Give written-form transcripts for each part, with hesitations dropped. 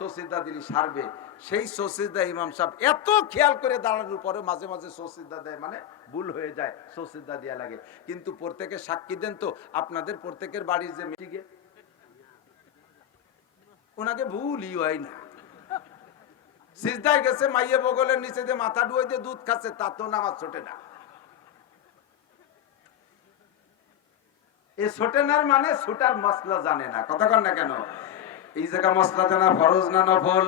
সসিদা দিলি সারবে, সেই সসিদা ইমাম সাহেব এত খেয়াল করে দাঁড়ানোর পরে মাঝে মাঝে সসিদা দেয়, মানে ভুল হয়ে যায়, সসিদা দেয়া লাগে। কিন্তু প্রত্যেকে সাক্ষী দেন তো, আপনাদের প্রত্যেকের বাড়ির যে মেয়েটিকে, ওনাকে ভুলই হয় না। সিজদায় গেছে, মাইয়ে বগলের নিচে যে মাথা ডুয়ে দিয়ে দুধ খাচ্ছে, তা তো নামাজ ছোটে না। এই ছোটে না মানে ছোটার মশলা জানে না। কথা কন না কেন? এই জায়গা মশলা জানা ফরজ না নফল?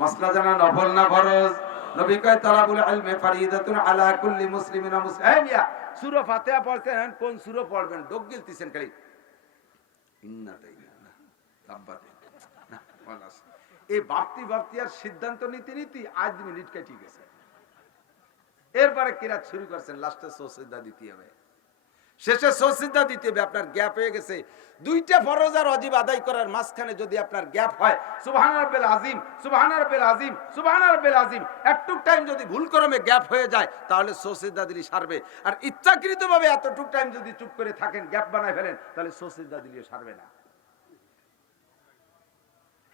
মশলা জানা নফল না ফরজ? নবী কয় তালাবুল ইলমি ফরিদাতুন আলা কুল্লি মুসলিমিন ওয়া মুসলিমা। এই মিয়া, সূরা ফাতিহা পড়তেন, কোন সূরা পড়বেন? ডোক গিলতিছেন খালি। ইন্না তাইনা তাব্বাতে না ওয়ালাস। এই বাপতি আর সিদ্ধান্ত নীতি আজ মিনিট কেটে গেছে। এরপরে কিরাত শুরু করছেন, লাস্টে সসিদা দিতে হবে, শেষে সসিদা দিতে হবে। আপনার গ্যাপ হয়ে গেছে দুইটা ফরজ আর ওয়াজিব আদায় করার মাঝখানে যদি আপনার গ্যাপ হয়, সুবহান রাব্বিল আযীম, সুবহান রাব্বিল আযীম, সুবহান রাব্বিল আযীম, একটুক টাইম যদি ভুল ক্রমে গ্যাপ হয়ে যায়, তাহলে সসিদা দিলি সারবে। আর ইচ্ছাকৃতভাবে এতটুক টাইম যদি চুপ করে থাকেন, গ্যাপ বানায় ফেলেন, তাহলে সসিদা দিলি সারবে না।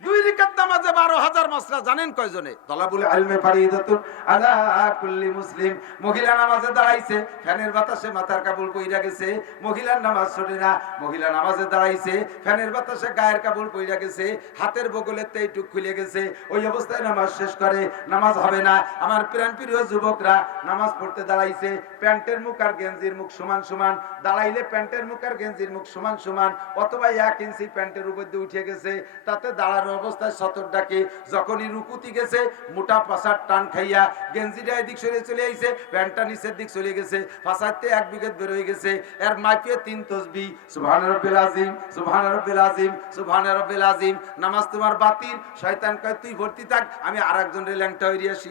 দুই রাকাত নামাজে 12,000 মাসলা জানেন কয়জনে? তালাবুল ইলমি ফরিদাতুন আলা কুল্লি মুসলিম। মহিলা নামাজে দাঁড়াইছে, ফ্যানের বাতাসে মাথার কাপড় কইরা গেছে, মহিলার নামাজ ছুটে না। মহিলা নামাজে দাঁড়াইছে, ফ্যানের বাতাসে গায়ের কাপড় কইরা গেছে, হাতের বগলের তেইটুক খুলে গেছে, ওই অবস্থায় নামাজ শেষ করে, নামাজ হবে না। আমার প্রাণপ্রিয় যুবকরা, নামাজ পড়তে দাঁড়াইছে, প্যান্টের মুখ আর গেঞ্জির মুখ সমান সমান, দাঁড়াইলে প্যান্টের মুখ আর গেঞ্জির মুখ সমান সমান, অথবা 1 ইঞ্চি প্যান্টের উপর দিয়ে উঠে গেছে, তাতে দাঁড়ানো অবস্থায় সতর ডাকে। যখনই রুকুতি গেছে, মোটা পাশার টান খাইয়া গেঞ্জিটা এদিক সরে চলে আইছে, প্যান্টটা নিচের দিক চলে গেছে, পাশাতে 1 বিঘত বের হয়ে গেছে। এর মাইপে 3 তাসবিহ, সুবহান রাব্বিল আযীম, সুবহান রাব্বিল আযীম, সুবহান রাব্বিল আযীম। নামাজ তোমার বাতিল। শয়তান কয় তুই ভর্তি থাক, আমি আরেকজনের ল্যাংটা হইরে আসি।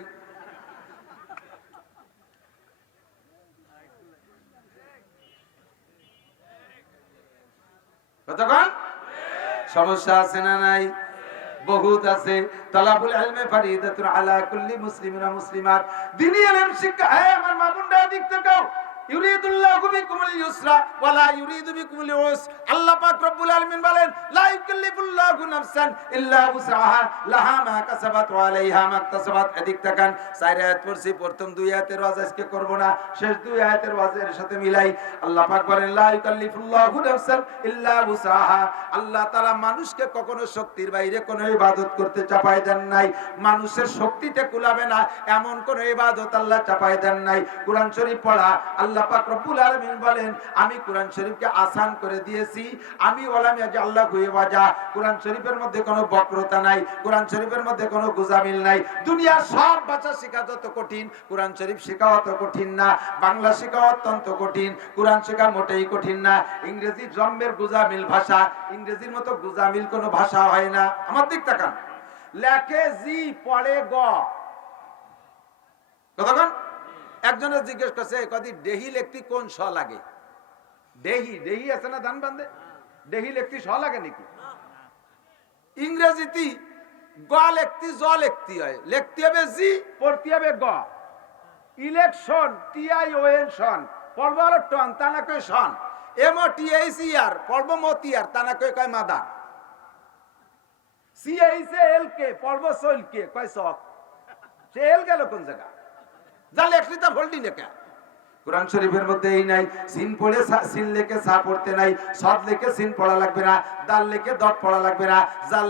কতক্ষণ? সমস্যা আছে না নাই? বহুত আছে। তালাবুল ইলমি ফরিদাতুন আলা কুল্লি মুসলিমিন ওয়া মুসলিমাত। দ্বীনি ইলম শিক্ষা, আমার মা বোনরা দিক থেকেও, ইউরিদুল্লাহু বিকুমুল ইউসরা ওয়া লা ইউরিদু বিকুমুল উসর। আল্লাহ পাক রব্বুল আলামিন বলেন, লা ইউকাল্লিফুল্লাহু নাফসান ইল্লা উসআহা, লাহা মা কাসাবাত ওয়া আলাইহা মা ইকতাসাবাত। এদিক তাকান, 4 আয়াত পড়ছি, প্রথম 2 আয়াতের ওয়াজ আজকে করব না, শেষ 2 আয়াতের ওয়াজের সাথে মিলাই। আল্লাহ পাক বলেন, লা ইউকাল্লিফুল্লাহু নাফসান ইল্লা উসআহা। আল্লাহ তাআলা মানুষকে কখনো শক্তির বাইরে কোনো ইবাদত করতে চাপায় দেন নাই। মানুষের শক্তিতে কুলাবে না এমন কোনো ইবাদত আল্লাহ চাপায় দেন নাই। কোরআন শরীফ পড়া, আল্লাহ পাক রব্বুল আলামিন বলেন, আমি কোরআন শরীফকে আসান করে দিয়েছি। আমি ওয়ালাম ইয়াজআল্লাহু ইওয়াজা। কোরআন শরীফের মধ্যে কোনো বক্রতা নাই, কোরআন শরীফের মধ্যে কোনো গুজামিল নাই। দুনিয়ার সব ভাষা শেখা যত কঠিন, কোরআন শরীফ শেখা অত কঠিন না। বাংলা শেখা অত্যন্ত কঠিন, কোরআন শেখা মোটেই কঠিন না। ইংরেজি জন্মের গুজামিল ভাষা, ইংরেজির মতো গুজামিল কোনো ভাষা হয় না। আমার দিক তাকান, লেখে জি, পড়ে গ। কতক্ষণ? একজনের জিজ্ঞেস করছে, কদি দেহি লেখতি কোন স লাগে? দেহি, দেহি আছে না ধান বান্ধে, দেহি লেখতি স লাগে নাকি? ইংরেজিতে গ লেখতি জ লেখতি হয়, লেখতি হবে জি, পড়তে হবে গ। ইলেকশন, TION সন, পড়ব হলো টন, তা না কয় সন। MOTHER পড়ব মতিয়ার, তা না কয় মাদার। CHALK পড়ব সইলকে, কয় সক। সে এল গেল কোন জায়গা? যা লেখলি তা ভোল্টি লেখা। কোরআন শরীফের মধ্যে এই নাই, সিন পড়ে সিন লেখে সা পড়তে নাই, সদ লেখে সিন পড়া লাগবে না, দাল লেখে দত পড়া লাগবে না, জাল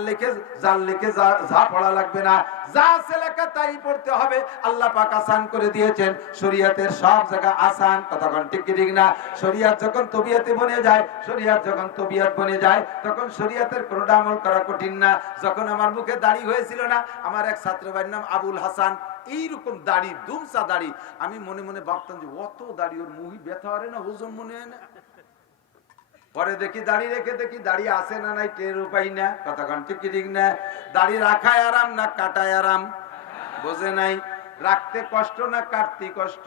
লেখে যা পড়া লাগবে না। যা আছে লেখা তাই পড়তে হবে। আল্লাহ পাক আসান করে দিয়েছেন, শরীয়তের সব জায়গা আসান। কতক্ষণ? ঠিক কি ঠিক না? শরীয়ত যখন তবিয়তে বনে যায়, শরীয়ত যখন তবিয়ত বনে যায়, তখন শরীয়তের কোনটা আমল করা কঠিন না। যখন আমার মুখে দাড়ি হয়েছিল না, আমার এক ছাত্র ভাইয়ের নাম আবুল হাসান, এইরকম দাড়ি, দুমসা দাড়ি। আমি মনে মনে ভাবতাম যে অত দাড়ি ওর মুহি ব্যথা হয় না, ওজন মনে হয় না। পরে দেখি দাড়ি রেখে দেখি দাড়ি আছে না নাই টের উপায় না। কতক্ষণ? ঠিক ঠিক না? দাড়ি রাখায় আরাম না কাটায় আরাম? বোঝে নাই। রাখতে কষ্ট না কাটতে কষ্ট?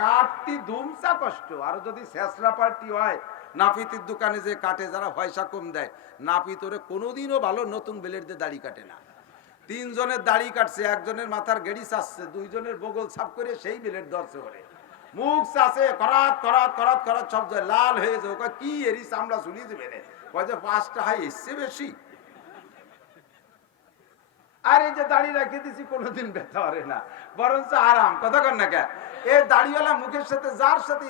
কাটতি ধুমসা কষ্ট। আর যদি শেষরা পার্টি হয়, নাপিতের দোকানে যে কাটে, যারা পয়সা কম দেয়, নাপিত ওরে কোনোদিনও ভালো নতুন বেলের দিয়ে দাড়ি কাটে না। 3 জনের দাড়ি কাটছে, একজনের মাথার গেড়ি চাচ্ছে, 2 জনের বগল সাফ করে সেই বেলের ধরছে ওরে। মুখ চাষে করাত করাত করাত করাত সব লাল হয়ে যাবে। কি এরি চামড়া শুনিয়ে দেবে রে? কয় যে 5 টাকা এসছে বেশি। আর এই যে দাড়ি রেখে দিছি কোনোদিন ব্যথা হবে না, বরঞ্চ আরাম। কথা কন না কে? এই দাড়িওয়ালা মুখের সাথে যার সাথে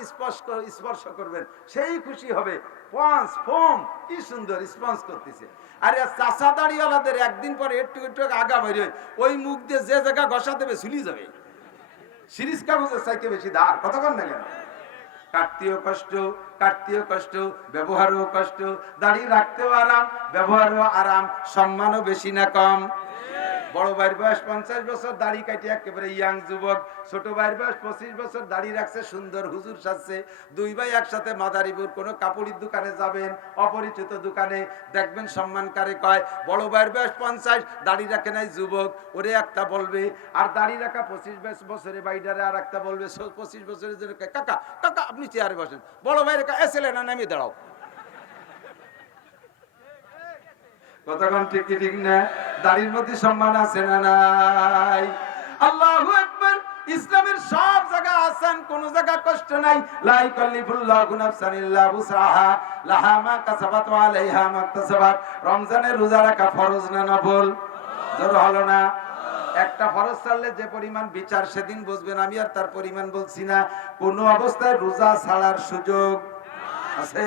স্পর্শ করবেন সেই খুশি হবে। পঞ্চ ফোম কি সুন্দর স্পঞ্জ করতেছে। আর চাষা দাড়িওয়ালাদের একদিন পরে একটু একটু আগা বের ওই মুখ দিয়ে যে জায়গা ঘষা দেবে ঝুলি যাবে, সিরিজ কাগজের চাইতে বেশি ধার। কথা কন না কেন? কাটতেও কষ্ট, কাটতেও কষ্ট, ব্যবহারও কষ্ট। দাড়ি রাখতেও আরাম, ব্যবহারও আরাম, সম্মানও বেশি না কম। বড় ভাইয়ের বয়স 50 বছর, দাড়ি কাটে একেবারে ইয়াং যুবক। ছোট ভাইয়ের বয়স 25 বছর, দাড়ি রাখছে সুন্দর, হুজুর সাজছে। দুই ভাই একসাথে মাদারীপুর কোনো কাপড়ের দোকানে যাবেন, অপরিচিত দোকানে দেখবেন সম্মান কারে কয়। বড় ভাইয়ের বয়স 50, দাড়ি রাখে নাই যুবক, ওরে একটা বলবে। আর দাড়ি রাখা 25 বছরে বাইডারে আর একটা বলবে 25 বছরের জন্য, কাকা কাকা আপনি চেয়ারে বসেন। বড় ভাইয়ের এসেলে না নামিয়ে দাঁড়াও। কতক্ষণ ঠিক কি ঠিক না? দাড়ির মধ্যে সম্মান আছে না নাই? আল্লাহু আকবার। ইসলামের সব জায়গা আসান, কোন জায়গা কষ্ট নাই। লা ইকাল্লিফুল্লাহু নাফসান ইল্লা উসআহা লাহা মা কাসাবাত ওয়া আলাইহা মা ইকতাসাবাত। রমজানের রোজা রাখা ফরজ না নফল? জোর হলো না? একটা ফরজ ছাড়লে যে পরিমাণ বিচার সেদিন বুঝবেন, আমি আর তার পরিমাণ বলছি না। কোন অবস্থায় রোজা ছাড়ার সুযোগ আছে?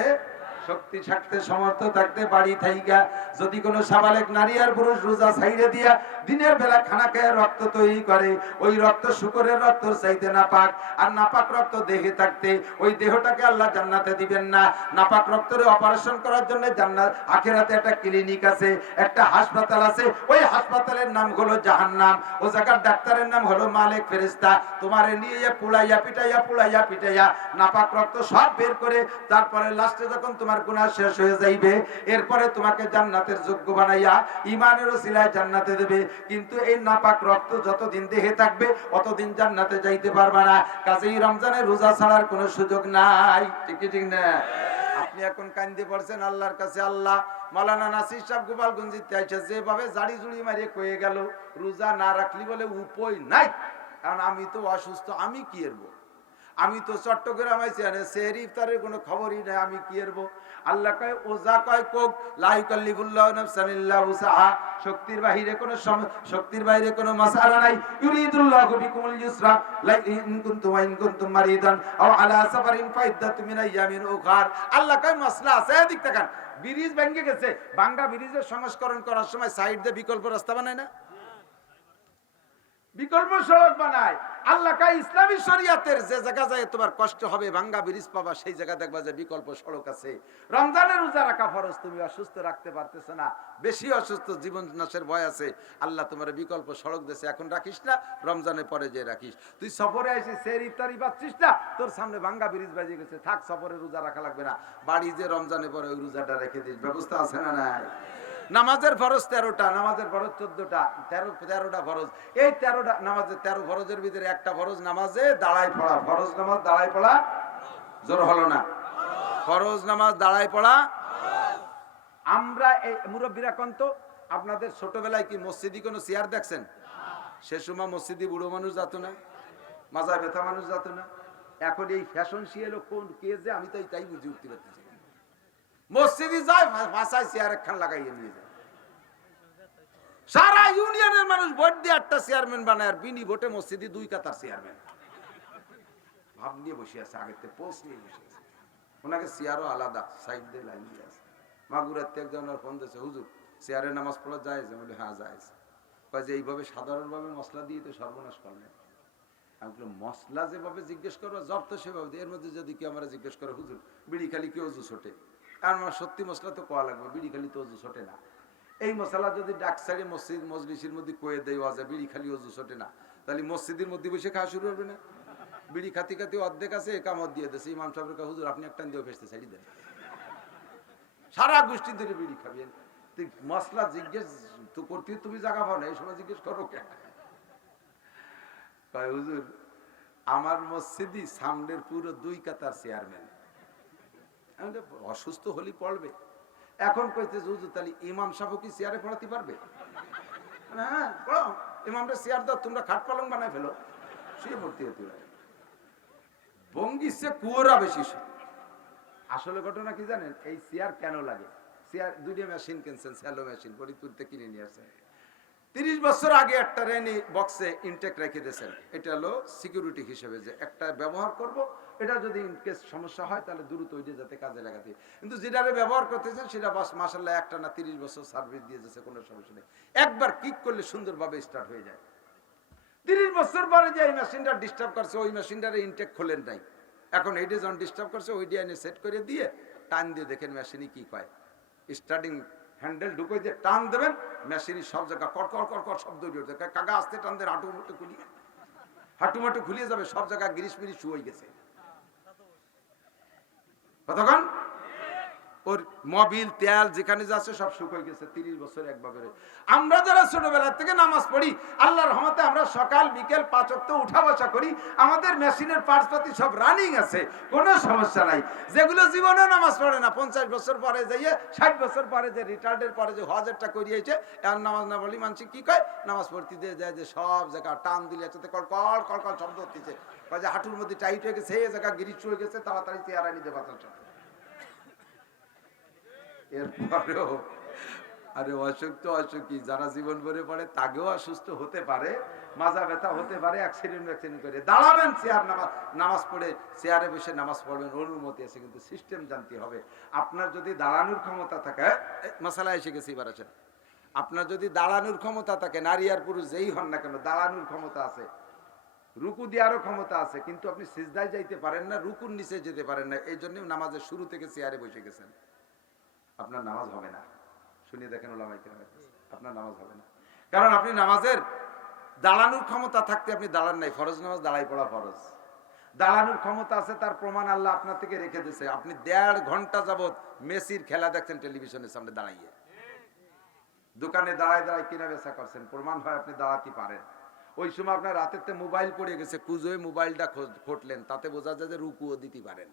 শক্তি থাকতে, সমর্থ থাকতে, বাড়ি থাইকা যদি কোনো সাবালেক নারী আর পুরুষ রোজা ছাইড়ে দিয়া দিনের বেলা খানা খেয়ে রক্ত তৈরি করে, ওই রক্ত শুকরের রক্ত চাইতে নাপাক। আর নাপাক রক্ত দেহে থাকতে ওই দেহটাকে আল্লাহ জান্নাতে দিবেন না। নাপাক রক্তের অপারেশন করার জন্য জান্নাত আখিরাতে একটা ক্লিনিক আছে, একটা হাসপাতাল আছে। ওই হাসপাতালের নাম হলো জাহান্নাম। ও জায়গার ডাক্তারের নাম হলো মালিক ফেরেশতা। তোমারে নিয়ে পুড়াইয়া পিটাইয়া নাপাক রক্ত সব বের করে তারপরে লাস্টে যখন তোমার গুনাহ শেষ হয়ে যাইবে, এরপরে তোমাকে জান্নাতের যোগ্য বানাইয়া ঈমানের ওসিলায় জান্নাতে দেবে। কিন্তু এই নাপাক রক্ত যতদিন দেহে থাকবে অতদিন জান্নাতে যাইতে পারবে না। কাজেই রমজানের রোজা ছাড়ার কোনো সুযোগ নাই। ঠিক ঠিক না? আপনি এখন কান্দে পড়ছেন আল্লাহর কাছে, আল্লাহ মাওলানা নাসির সাহেব গোপালগঞ্জিতে আইসা যেভাবে জাড়ি জুড়ি মারিয়ে কয়ে গেল, রোজা না রাখলি বলে উপায় নাই। কারণ আমি তো অসুস্থ, আমি কি এরবো? আমি তো চট্টগ্রাম আইছি, সেহরি ইফতারের কোনো খবরই নাই, আমি কি এরবো? আল্লাহ কয় ওজা কয় কোক লা ইকাল্লিফুল্লাহু নাফসান ইল্লা উসআহা। শক্তির বাইরে কোনো মাসআলা নাই। ইউরিদুল্লাহু বিকুমুল ইউসরা লা ইন কুনতুম মারিদান আও আলা সাফারিন ফাইদ্দাতুম মিন আইয়ামিন উখার। আল্লাহ কয় মাসলা আছে, এদিক তাকান। ব্রিজ ভেঙে গেছে, ভাঙ্গা ব্রিজের সংস্করণ করার সময় সাইড দিয়ে বিকল্প রাস্তা বানায় না, বিকল্প সড়ক বানায়। আল্লাহ কয় ইসলামী শরিয়াতের যে জায়গা যায় তোমার কষ্ট হবে, ভাঙ্গা ব্রিজ পাবা, সেই জায়গা দেখবা যে বিকল্প সড়ক আছে। রমজানের রোজা রাখা ফরজ, তুমি অসুস্থ রাখতে পারতেছ না, বেশি অসুস্থ, জীবন নাশের ভয় আছে, আল্লাহ তোমার বিকল্প সড়ক দিয়েছে, এখন রাখিস না, রমজানের পরে যে রাখিস। তুই সফরে আসিস, সের ইফতারি পাচ্ছিস না, তোর সামনে ভাঙ্গা ব্রিজ বাজে গেছে, থাক সফরে রোজা রাখা লাগবে না, বাড়ি যে রমজানের পরে ওই রোজাটা রেখে দিস। ব্যবস্থা আছে না নাই? নামাজের ফরজ 13টা, নামাজের ফরজ 14টা, 13টা ফরজ। এই 13টা নামাজের 13 ফরজের ভিতরে একটা ফরজ নামাজে দাঁড়ায় পড়া। ফরজ নামাজ দাঁড়ায় পড়া, জোর হলো না? ফরজ নামাজ দাঁড়ায় পড়া। আমরা এই মুরব্বীরা কন্ত আপনাদের ছোটবেলায় কি মসজিদে কোনো চেয়ার দেখছেন? সে সময় মসজিদে বুড়ো মানুষ যেত না, মাজা ব্যথা মানুষ যেত না। এখন এই ফ্যাশন শিয়ালো কোন কে যে, আমি তো তাই বুঝে উঠতে পারতেছি। মসজিদে যায় ভাষায় চেয়ার একখান লাগাইয়ে নিয়ে যায়। সারা ইউনিয়নের মানুষ ভোট দিয়ে একটা চেয়ারম্যান বানায়, আর বিনি ভোটে মসজিদে 2 কাতার চেয়ারম্যান ভাব নিয়ে বসে আছে, আগের থেকে পোস্ট নিয়ে বসে আছে। ওনাকে চেয়ারও আলাদা সাইড দিয়ে লাইন দিয়ে আছে। মাগুরার থেকে একজন ফোন দিয়েছে, হুজুর চেয়ারে নামাজ পড়া যায়? বলে হ্যাঁ যায়। কয় যে এইভাবে সাধারণভাবে মশলা দিয়ে তো সর্বনাশ করলেন। আমি বললাম মশলা যেভাবে জিজ্ঞেস করবো জব তো সেভাবে। এর মধ্যে যদি কেউ আমরা জিজ্ঞেস করে হুজুর বিড়ি খালি কি অজু ছোটে, কারণ আমার সত্যি মশলা তো কোয়া লাগবে, বিড়ি খালি তো অজু ছোটে না। এই মশলা যদি ডাক সাইডে মসজিদ মজলিসের মধ্যে কয়ে দেওয়া যায় বিড়ি খালি অজু ছোটে না, তাহলে মসজিদের মধ্যে বসে খাওয়া শুরু হবে না? বিড়ি খাতি খাতি অর্ধেক আছে, একামত দিয়ে দিয়েছে। ইমাম সাহেবের হুজুর আপনি একটা দিয়ে ফেসতে ছাড়ি দেন, সারা গোষ্ঠী ধরে বিড়ি খাবেন। মশলা জিজ্ঞেস তো করতে তুমি জায়গা পাও না, এই সময় জিজ্ঞেস করো কে? হুজুর আমার মসজিদে সামনের পুরো 2 কাতার চেয়ারম্যান, অসুস্থ হলে পড়বে। এখন কইতে হুজুর তাহলে ইমাম সাহেব কি চেয়ারে পড়াতে পারবে? হ্যাঁ পড়াও, ইমামরা চেয়ার দাও, তোমরা খাট পালং বানায় ফেলো, শুয়ে ভর্তি হতে পারে। ভঙ্গিসে কুয়োরা বেশি। আসলে ঘটনা কি জানেন? এই চেয়ার কেন লাগে? চেয়ার 2টা মেশিন কিনছেন, স্যালো মেশিন ফরিদপুর থেকে কিনে নিয়ে আসছেন। 30 বছর আগে একটা রেনি বক্সে ইনটেক রেখে দিয়েছেন, এটা হলো সিকিউরিটি হিসেবে, যে একটা ব্যবহার করব, এটা যদি ইনকেস সমস্যা হয় তাহলে দ্রুত ওইটা যাতে কাজে লাগাতে। কিন্তু যেটারে ব্যবহার করতেছেন সেটা বাস মাশাআল্লাহ একটা না 30 বছর সার্ভিস দিয়ে যাচ্ছে, কোনো সমস্যা নেই। একবার কিক করলে সুন্দরভাবে স্টার্ট হয়ে যায়। 30 বছর পরে যে এই মেশিনটা ডিস্টার্ব করছে, ওই মেশিনটারে ইনটেক খোলেন নাই, এখন এইটা যখন ডিস্টার্ব করছে ওই ডিআইনে সেট করে দিয়ে টান দিয়ে দেখেন মেশিনই কি কয়। স্টার্টিং হ্যান্ডেল ঢুকে দিয়ে টান দেবেন, মেশিনই সব জায়গা কর কর কর কর শব্দ উঠে যাবে। কাকা আসতে টান দেন, হাঁটুমাটু খুলিয়ে যাবে, সব জায়গা গিরিশ মিরিশ শুয়ে গেছে। কতক্ষণ ওর মোবিল তেল যেখানে যাচ্ছে সব শুকিয়ে গেছে 30 বছর একভাবে। আমরা যারা ছোটবেলা থেকে নামাজ পড়ি, আল্লাহর রহমতে আমরা সকাল বিকেল 5 ওয়াক্ত উঠা বসা করি, আমাদের মেশিনের পার্টসপাতি সব রানিং আছে, কোনো সমস্যা নাই। যেগুলো জীবনেও নামাজ পড়ে না, 50 বছর পরে যাইয়ে 60 বছর পরে যে রিটায়ার্ডের পরে যে হজেরটা করিয়েছে, এখন নামাজ না বলি মানুষ কি কয়, নামাজ পড়তে দিয়ে যায় যে সব জায়গা টান দিলে একসাথে কলকল কলকল শব্দ হচ্ছে, কয় যে হাঁটুর মধ্যে টাইট হয়ে গেছে, এই জায়গা গিরিচ হয়ে গেছে, তাড়াতাড়ি চেয়ারা নিতে পারছে। এরপরেও আরে অসুখ তো অসুখী, যারা জীবন ভরে পড়ে তাকেও অসুস্থ হতে পারে, মাজা ব্যথা হতে পারে, অ্যাক্সিডেন্ট করে দাঁড়াবেন, চেয়ার নামাজ পড়ে চেয়ারে বসে নামাজ পড়বেন, অনুমতি আছে, কিন্তু সিস্টেম জানতে হবে। আপনার যদি দাঁড়ানোর ক্ষমতা থাকে, মশালা এসে গেছে এবার আছেন, আপনার যদি দাঁড়ানোর ক্ষমতা থাকে, নারী আর পুরুষ যেই হন না কেন, দাঁড়ানোর ক্ষমতা আছে, রুকু দেওয়ারও ক্ষমতা আছে, কিন্তু আপনি সিজদায় যাইতে পারেন না, রুকুর নিচে যেতে পারেন না, এই জন্য নামাজের শুরু থেকে চেয়ারে বসে গেছেন, আপনার নামাজ হবে না। শুনিয়ে দেখেন ওলামায়ে কেরামের কাছে, আপনার নামাজ হবে না। কারণ আপনি নামাজের দাঁড়ানোর ক্ষমতা থাকতে আপনি দাঁড়ান নাই। ফরজ নামাজ দাঁড়াই পড়া ফরজ, দাঁড়ানোর ক্ষমতা আছে, তার প্রমাণ আল্লাহ আপনার থেকে রেখে দিয়েছে। আপনি 1.5 ঘন্টা যাবত মেসির খেলা দেখছেন টেলিভিশনের সামনে দাঁড়াইয়ে, দোকানে দাঁড়ায় দাঁড়ায় কিনা বেচা করছেন, প্রমাণ হয় আপনি দাঁড়াতে পারেন। ওই সময় আপনার রাতেতে মোবাইল পড়ে গেছে, কুজোয় মোবাইলটা খুঁটলেন, তাতে বোঝা যায় যে রুকুও দিতে পারেন।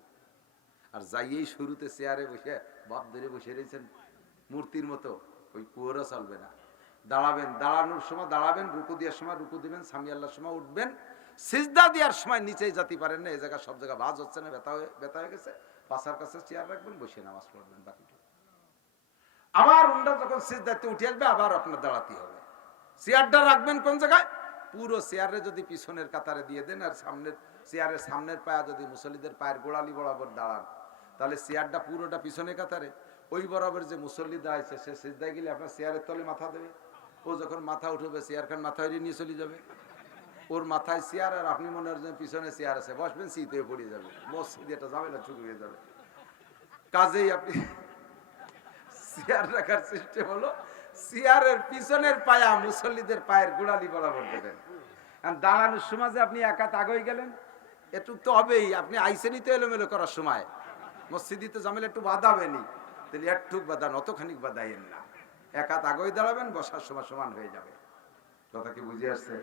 আর যাইয়েই শুরুতে চেয়ারে বসে বাপ ধরে বসে রয়েছেন মূর্তির মতো, ওই কুয়োরও চলবে না। দাঁড়াবেন, দাঁড়ানোর সময় দাঁড়াবেন, রুকু দেওয়ার সময় রুকু দিবেন, সামি আল্লাহর সময় উঠবেন, সিজদা দেওয়ার সময় নিচেই যেতে পারেন না, এই জায়গা সব জায়গা ভাঁজ হচ্ছে না, ব্যথা হয়ে গেছে, পাশার কাছে চেয়ার রাখবেন, বসে নামাজ পড়বেন বাকিটা। আবার উন্ডা যখন সিজদাতে উঠে আসবে আবার আপনার দাঁড়াতে হবে। চেয়ারটা রাখবেন কোন জায়গায়, পুরো চেয়ারে যদি পিছনের কাতারে দিয়ে দেন, আর সামনের চেয়ারের সামনের পায়া যদি মুসল্লিদের পায়ের গোড়ালি বরাবর দাঁড়ান, তাহলে চেয়ারটা পুরোটা পিছনে কাতারে, ওই বরাবর যে মুসল্লি দাঁড়াইছে সে সিজদায় গেলে আপনার চেয়ারের তলে মাথা দেবে, ও যখন মাথা উঠবে চেয়ার খান মাথা নিয়ে চলে যাবে, ওর মাথায় চেয়ার, আর আপনি মনে হয় পিছনে চেয়ার আছে, বসবেন শীতে পড়ে যাবে, মসজিদে এটা যাবে না, ছুটি হয়ে যাবে। কাজেই আপনি চেয়ার রাখার সিস্টেম হলো, চেয়ারের পিছনের পায়া মুসল্লিদের পায়ের গোড়ালি বরাবর দেবেন। দাঁড়ানোর সময় যে আপনি একাত আগে গেলেন, একটু তো হবেই, আপনি আইসেনই তো এলোমেলো করার সময়, মসজিদিতে জামেলে একটু বাঁধাবেনি, তাহলে একটুক বাঁধান, অতখানিক বাঁধাইয়েন না, একাত আগেই দাঁড়াবেন, বসার সময় সমান হয়ে যাবে। কথা কি বুঝে আসছে?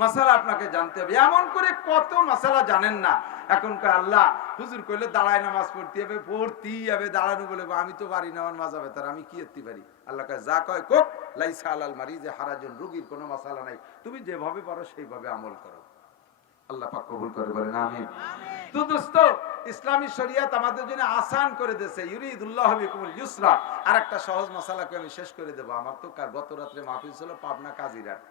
মাসালা আপনাকে জানতে হবে, এমন করে কত মাসালা জানেন না। এখনকার আল্লাহ হুজুর কইলে দাঁড়ায় নামাজ পড়তে হবে, পড়তেই হবে, দাঁড়ানো বলে আমি তো পারি না, আমার মাজা ব্যথা, আমি কি করতে পারি? আল্লাহ কয় যা কয় কোক, লাইসা আলাল মারিজে হারাজন, রোগীর কোনো মাসালা নাই, তুমি যেভাবে পারো সেইভাবে আমল করো। আল্লাহ পাক কবুল করে বলেন আমিন। তো দোস্ত, ইসলামী শরিয়ত আমাদের জন্য আসান করে দিয়েছে, ইউরিদুল্লাহু বিকুমুল ইউসরা। আর একটা সহজ মাসালাকে আমি শেষ করে দেব। আমার তো গত রাত্রে মাহফিল ছিল পাবনা কাজিরাট,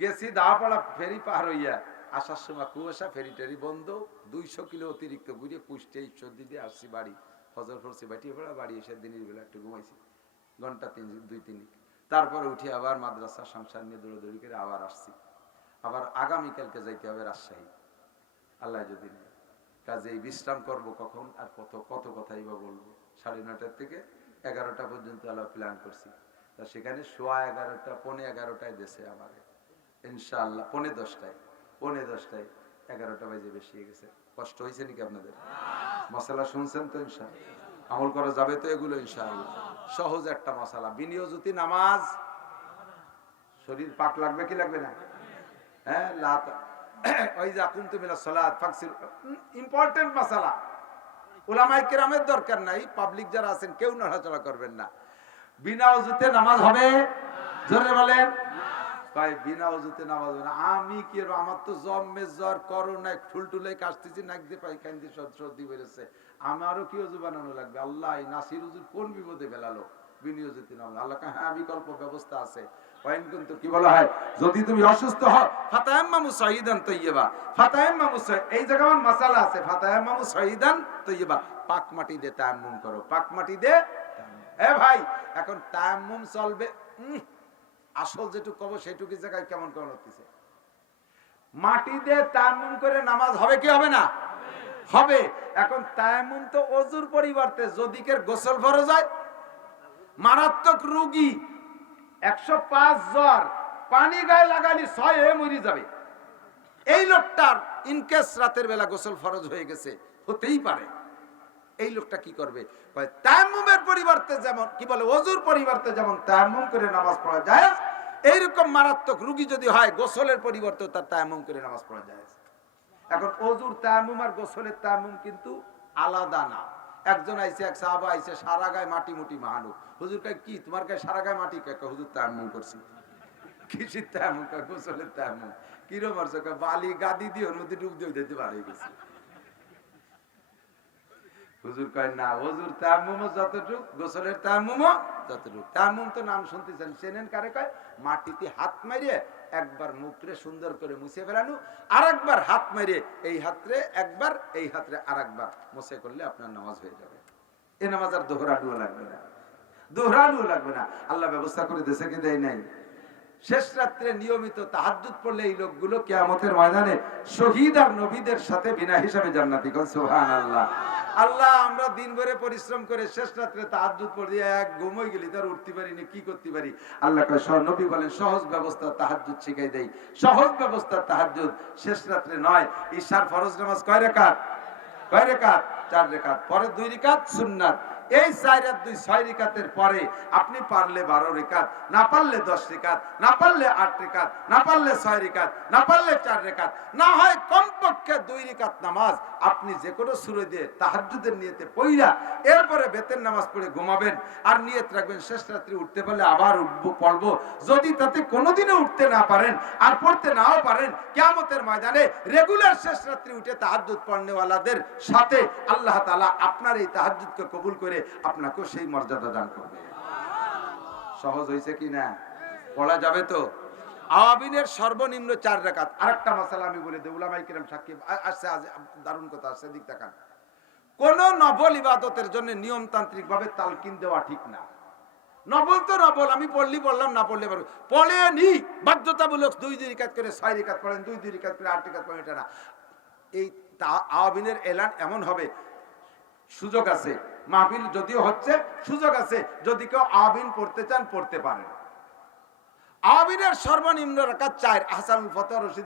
গেছি দাপাড়া ফেরি পার হইয়া আসার সময় কুয়াশা, ফেরি টেরি বন্ধ, 200 কিলো অতিরিক্ত ঘুরে পুষ্টে সর্দি দিয়ে আসছি বাড়ি, ফজর পড়ছি, বাটিয়ে পড়া বাড়ি এসে দিনের বেলা একটু ঘুমাইছি ঘন্টা 2-3। তারপরে উঠে আবার মাদ্রাসা সংসার নিয়ে দৌড়াদৌড়ি করে আবার আসছি, আবার আগামীকালকে যাইতে হবে রাজশাহী, আল্লাহ যদি নেই। কাজে এই বিশ্রাম করব কখন, আর কত কথাই বা বলবো। 9:30 থেকে 11টা পর্যন্ত আল্লাহ প্ল্যান করছি, তা সেখানে 11:15 পৌনে 11টায় দেশে আমাকে ইনশাআল্লাহ, পৌনে 10টায় 11টা বাজে বেশি হয়ে গেছে। কষ্ট হয়েছে নাকি আপনাদের? মশলা শুনছেন তো? ইনশাআল্লাহ আমল করা যাবে তো এগুলো ইনশাআল্লাহ। সহজ একটা মশলা, বিনিয়োজিত নামাজ, শরীর পাক লাগবে কি লাগবে না? হ্যাঁ, ওই যে কুমতু মিনাস সালাত ফাকসিল, ইম্পর্টেন্ট মশলা। উলামায়ে কেরামের দরকার নাই, পাবলিক যারা আছেন কেউ নড়াচড়া করবেন না। বিনা ওযুতে নামাজ হবে? জোরে বলেন। ভাই বিনা ওযুতে নামাজ হবে না। আমি কি, আমার তো জ্বর করোনা ঠুলটুলে কাশতেছি, নাক দিয়ে পায়খানা দিয়ে সর্দি বেরোচ্ছে, আমারও কি ওযু বানানো লাগবে? আল্লাহ নাসির হুজুর কোন বিপদে ফেলালো? বিনিয়োজিত নামাজ। আল্লাহ হ্যাঁ বিকল্প ব্যবস্থা আছে, পয়েন্ট কিন্তু কি বলা হয়, যদি তুমি অসুস্থ হও ফাতায়াম্মামু সাইয়িদান তাইয়্যিবা, ফাতায়াম্মামু এই জায়গায় আমার মাসালা আছে, ফাতায়াম্মামু সাইয়িদান তাইয়্যিবা, পাক মাটি দিয়ে তায়াম্মুম করো, পাক মাটি দিয়ে। এ ভাই এখন তায়াম্মুম চলবে, আসল যেটুকু কব সেটুকু জায়গায় কেমন কেমন হচ্ছে। মাটি দিয়ে তায়াম্মুম করে নামাজ হবে কি হবে না? হবে। এখন তায়াম্মুম তো ওযুর পরিবর্তে যদি কের গোসল ফরজ হয়, মারাত্মক রোগী 105 জ্বর, পানি গায়ে লাগালি 6 হয়ে মরে যাবে, এই লোকটার ইনকেস রাতের বেলা গোসল ফরজ হয়ে গেছে, হতেই পারে, এই লোকটা কি করবে? তায়াম্মুমের পরিবর্তে যেমন কি বলে ওযুর পরিবর্তে যেমন তায়াম্মুম করে নামাজ পড়া যায়, এইরকম মারাত্মক রোগী যদি হয় গোসলের পরিবর্তে তার তায়াম্মুম করে নামাজ পড়া যায়। এখন ওযুর তায়াম্মুম আর গোসলের তায়াম্মুম কিন্তু আলাদা না। একজন আইছে, এক সাহাবা আইছে, সারা গায়ে মাটি মুটি মাহানু, হুজুর কয় কি তোমার গায়ে সারা গায়ে মাটি? কয় হুজুর তায়াম্মুম করছি। কিসের তায়াম্মুম? কয় গোসলের তায়াম্মুম। কিরম মারছে? কয় বালি গাদি দিয়ে ওর মধ্যে ডুব দিয়ে দিতে পারে গেছে। হুজুর কয় না, ওযুর তায়াম্মুমও যতটুক, গোসলের তায়াম্মুমও যতটুক। তায়াম্মুম তো নাম শুনতেছেন, চেনেন কারে কয়? মাটিতে হাত মারিয়ে একবার মুখরে সুন্দর করে মুছে ফেলানো, আর একবার হাত মারিয়ে এই হাতরে একবার, এই হাতরে আর একবার মুছে করলে আপনার নামাজ হয়ে যাবে। এই নামাজ আর দোহরানো লাগবে না, দোহরানো লাগবে না। আল্লাহ ব্যবস্থা করে দেশে কি দেয় নাই? শেষ রাত্রে নিয়মিত তাহাজ্জুদ পড়লে এই লোকগুলো কিয়ামতের ময়দানে শহীদ আর নবীদের সাথে বিনা হিসাবে জান্নাতি। সুবহানাল্লাহ। আল্লাহ আমরা দিন ভরে পরিশ্রম করে শেষ রাত্রে তাহাজ্জুদ পড়ে এক ঘুমই গেলি, তার উঠতে পারিনি, কি করতে পারি? আল্লাহ কয়, নবী বলেন সহজ ব্যবস্থা তাহাজ্জুদ শিখাই দেই, সহজ ব্যবস্থা তাহাজ্জুদ। শেষ রাত্রে নয়, ঈশার ফরজ নামাজ কয় রাকাত? কয় রাকাত? 4 রাকাত, পরে 2 রাকাত সুন্নাত। এই 4 আর 2 6 রাকাতের পরে আপনি পারলে 12 রাকাত, না পারলে 10 রাকাত, না পারলে 8 রাকাত, না পারলে 6 রাকাত, না পারলে 4 রাকাত, না হয় কমপক্ষে 2 রাকাত নামাজ আপনি যে কোনো সূরা দিয়ে তাহাজ্জুদের নিয়তে পড়া এরপরে বেতের নামাজ পড়ে ঘুমাবেন, আর নিয়ত রাখবেন শেষ রাত্রে উঠতে পারলে আবার উঠবো, পড়বো। যদি তাতে কোনোদিনও উঠতে না পারেন আর পড়তে নাও পারেন, কিয়ামতের ময়দানে রেগুলার শেষ রাত্রে উঠে তাহাজ্জুদ পড়নেওয়ালাদের সাথে আল্লাহ তাআলা আপনার এই তাহাজ্জুদকে কবুল করে আপনাকেও সেই মর্যাদা দান করবে। সহজ হয়েছে কি না? পড়া যাবে তো? আওয়াবিনের সর্বনিম্ন 4 রাকাত। আরেকটা মাসালা আমি বলে দেই, উলামায়ে কিরাম সাক্ষী আসছে, আজ দারুণ কথা আসছে, দিক তাকান। কোন নফল ইবাদতের জন্য নিয়মতান্ত্রিক ভাবে তালকিন দেওয়া ঠিক না। নফল তো নফল, আমি পড়লি পড়লাম, না পড়লে পারবো, পড়েনি বাধ্যতামূলক 2 রাকাত করে 6 রাকাত পড়েন, 2 রাকাত করে 8 রাকাত পড়েন, এটা না। এই আওয়াবিনের এলান এমন হবে, সুযোগ আছে, মাহফিল যদিও হচ্ছে, সুযোগ আছে, যদি কেউ আওয়াবিন পড়তে চান পড়তে পারেন। আওয়াবিনের সর্বনিম্ন রাকাত 4। হাসানুল ফতহ রশিদ